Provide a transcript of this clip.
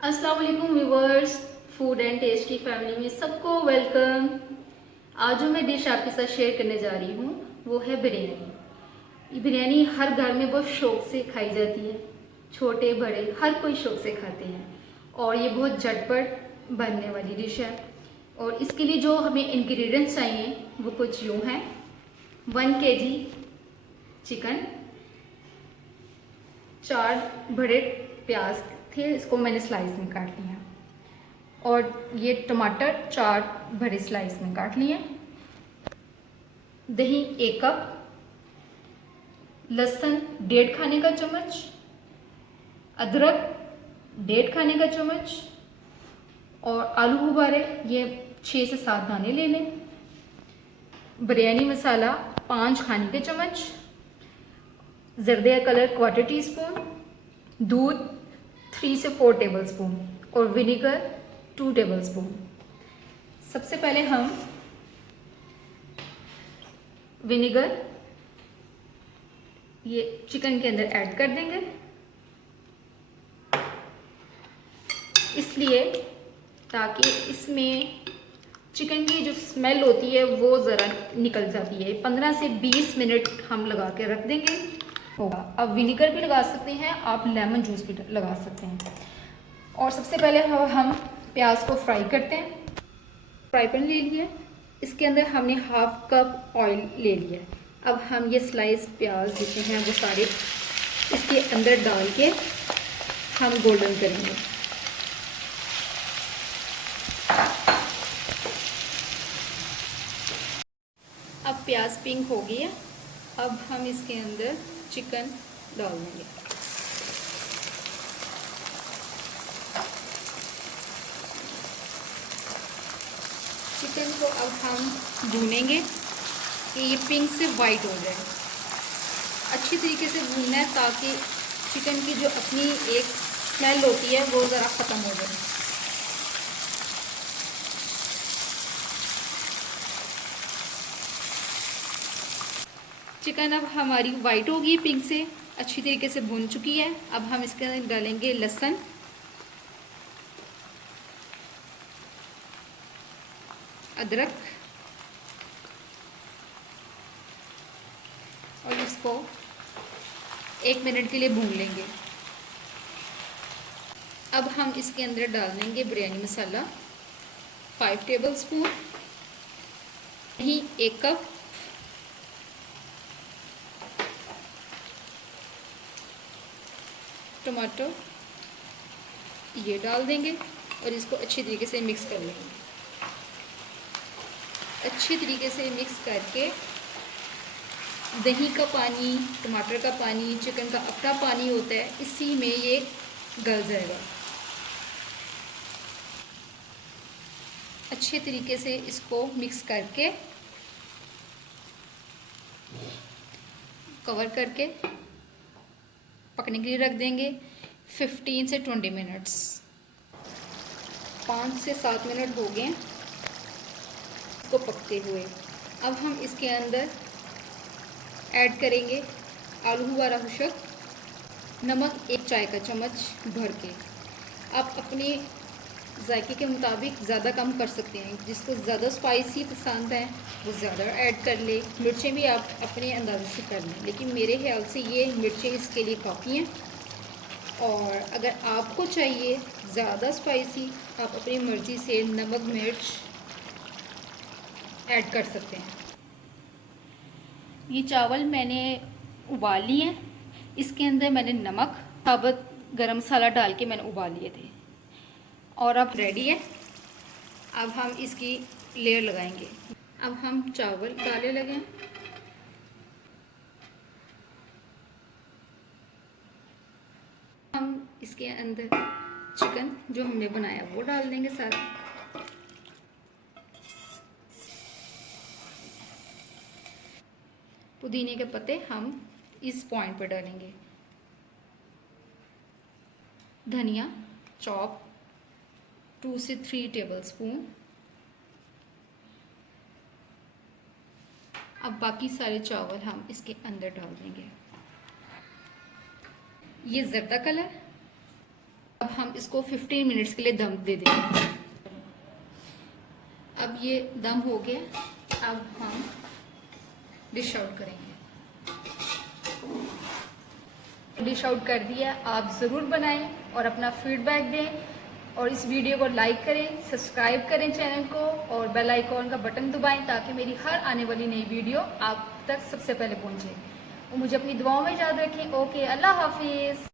अस्सलाम वालेकुम viewers, food and tasty family में सबको वेलकम। आज जो मैं डिश आपके साथ शेयर करने जा रही हूँ वो है बिरयानी। ये बिरयानी हर घर में बहुत शौक से खाई जाती है, छोटे बड़े हर कोई शौक से खाते हैं और ये बहुत झटपट बनने वाली डिश है। और इसके लिए जो हमें इंग्रेडिएंट्स चाहिए वो कुछ यूँ हैं। 1 kg चिकन, 4 बड़े प्याज थे, इसको मैंने स्लाइस में काट लिया। और ये टमाटर 4 बड़े स्लाइस में काट लिए। दही 1 कप, लहसुन 1.5 खाने का चम्मच, अदरक 1.5 खाने का चम्मच और आलू बुखारे ये 6 से 7 दाने ले लें। बिरयानी मसाला 5 खाने के चम्मच, जर्दे कलर 1/4 टीस्पून, दूध 3 से 4 टेबलस्पून और विनेगर 2 टेबलस्पून। सबसे पहले हम विनेगर ये चिकन के अंदर ऐड कर देंगे, इसलिए ताकि इसमें चिकन की जो स्मेल होती है वो ज़रा निकल जाती है। 15 से 20 मिनट हम लगा के रख देंगे होगा। आप विनेगर भी लगा सकते हैं, आप लेमन जूस भी लगा सकते हैं। और सबसे पहले हम प्याज को फ्राई करते हैं। फ्राई पैन ले लिया, इसके अंदर हमने 1/2 कप ऑयल ले लिया। अब हम ये स्लाइस प्याज जितने हैं वो सारे इसके अंदर डाल के हम गोल्डन करेंगे। अब प्याज पिंक हो गई है, अब हम इसके अंदर चिकन डाल देंगे। चिकन को अब हम भूनेंगे कि ये पिंक से वाइट हो जाए। अच्छी तरीके से भूनना है ताकि चिकन की जो अपनी एक स्मेल होती है वो ज़रा ख़त्म हो जाए। चिकन अब हमारी वाइट होगी, पिंक से अच्छी तरीके से भून चुकी है। अब हम इसके अंदर डालेंगे लहसुन, अदरक और इसको 1 मिनट के लिए भून लेंगे। अब हम इसके अंदर डाल देंगे बिरयानी मसाला 5 टेबलस्पून, दही 1 कप, टमाटो ये डाल देंगे और इसको अच्छी तरीके से मिक्स कर लेंगे। अच्छी तरीके से मिक्स करके दही का पानी, टमाटर का पानी, चिकन का अपना पानी होता है, इसी में ये गल जाएगा। अच्छे तरीके से इसको मिक्स करके कवर करके पकने के लिए रख देंगे 15 से 20 मिनट्स। 5 से 7 मिनट हो गए इसको पकते हुए। अब हम इसके अंदर ऐड करेंगे आलू बुखारा खुशक, नमक 1 चाय का चम्मच भर के। आप अपने जायके के मुताबिक ज़्यादा कम कर सकते हैं, जिसको ज़्यादा स्पाइसी पसंद है वो ज़्यादा ऐड कर ले। मिर्चें भी आप अपने अंदाजे से कर लें, लेकिन मेरे ख्याल से ये मिर्चें इसके लिए काफ़ी हैं। और अगर आपको चाहिए ज़्यादा स्पाइसी, आप अपनी मर्ज़ी से नमक मिर्च ऐड कर सकते हैं। ये चावल मैंने उबाल लिए हैं, इसके अंदर मैंने नमक, साबुत गरम मसाला डाल के मैंने उबाल लिए थे और अब रेडी है। अब हम इसकी लेयर लगाएंगे। अब हम चावल डालने लगे हैं। हम इसके अंदर चिकन जो हमने बनाया वो डाल देंगे साथ। पुदीने के पत्ते हम इस पॉइंट पर डालेंगे। धनिया चॉप 2 से 3 टेबलस्पून। अब बाकी सारे चावल हम इसके अंदर डाल देंगे। ये जर्दा कलर, अब अब हम इसको 15 मिनट्स के लिए दम दे देंगे। अब ये दम हो गया, अब हम डिश आउट करेंगे। डिश आउट कर दिया, आप ज़रूर बनाएं और अपना फीडबैक दें और इस वीडियो को लाइक करें, सब्सक्राइब करें चैनल को और बेल आइकॉन का बटन दबाएं ताकि मेरी हर आने वाली नई वीडियो आप तक सबसे पहले पहुंचे। और मुझे अपनी दुआओं में याद रखें। ओके, अल्लाह हाफिज़।